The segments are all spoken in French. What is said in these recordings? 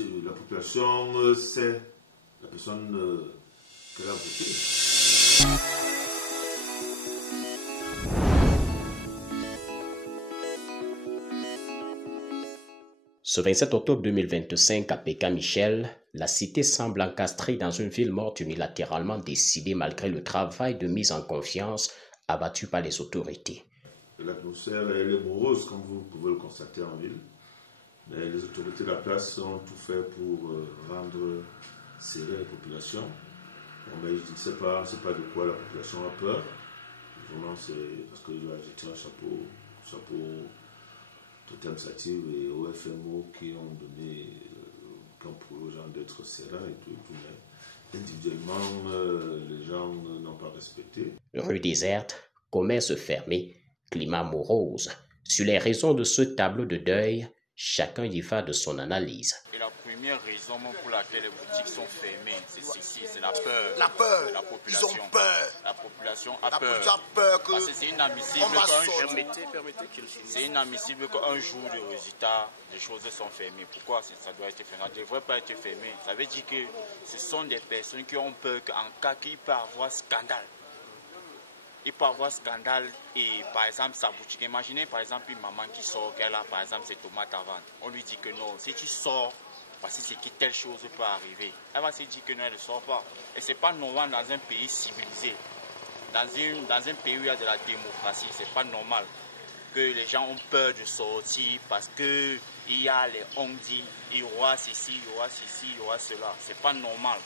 La population sait la personne qu'elle a votée. Ce 27 octobre 2025 à Pékin-Michel, la cité semble encastrée dans une ville morte unilatéralement décidée malgré le travail de mise en confiance abattu par les autorités. L'atmosphère elle est morose, comme vous pouvez le constater en ville. Mais les autorités de la place ont tout fait pour rendre serré la population. Bon, mais je ne sais pas de quoi la population a peur. Vraiment, c'est parce que j'ai tiré un chapeau Totem Sativ et au FMO qui ont donné, qui ont prouvé aux gens d'être sereins et tout. Mais individuellement, les gens n'ont pas respecté. Rue déserte, commerce fermé, climat morose. Sur les raisons de ce tableau de deuil, chacun y va de son analyse. Et la première raison pour laquelle les boutiques sont fermées, c'est ceci, c'est la peur. La peur. La population. Ils ont peur. La population a peur. Que parce que c'est inadmissible qu'un jour de résultat, les choses sont fermées. Pourquoi ça doit être fermé? Ça ne devrait pas être fermé. Ça veut dire que ce sont des personnes qui ont peur qu'en cas qu'il peut y avoir scandale. Il peut y avoir scandale et par exemple sa boutique. Imaginez par exemple une maman qui sort, qu'elle a par exemple ses tomates à vendre. On lui dit que non, si tu sors, voici ce qui telle chose peut arriver. Elle va se dire que non, elle ne sort pas. Et c'est pas normal dans un pays civilisé. Dans un pays où il y a de la démocratie, c'est pas normal que les gens ont peur de sortir parce que il y a les on-dit, il y aura ceci, il y aura ceci, il y aura cela. C'est pas normal.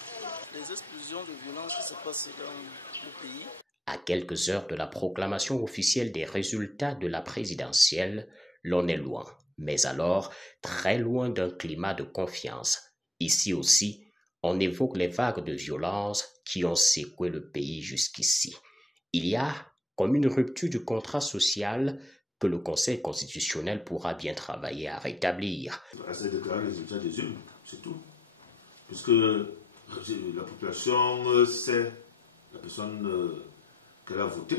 Les explosions de violence qui se passent dans le pays. À quelques heures de la proclamation officielle des résultats de la présidentielle, l'on est loin, mais alors très loin d'un climat de confiance. Ici aussi, on évoque les vagues de violence qui ont secoué le pays jusqu'ici. Il y a comme une rupture du contrat social que le Conseil constitutionnel pourra bien travailler à rétablir. C'est déclarer les résultats des urnes, c'est tout. Puisque la population sait la personne qu'elle a voté.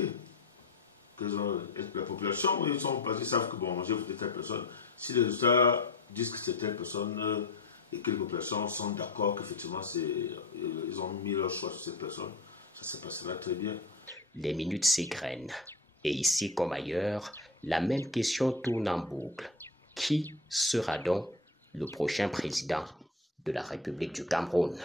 La population, ils savent que bon, j'ai voté telle personne. Si les résultats disent que c'est telle personne et que les populations sont d'accord qu'effectivement ils ont mis leur choix sur cette personne, ça se passera très bien. Les minutes s'égrènent. Et ici comme ailleurs, la même question tourne en boucle. Qui sera donc le prochain président de la République du Cameroun?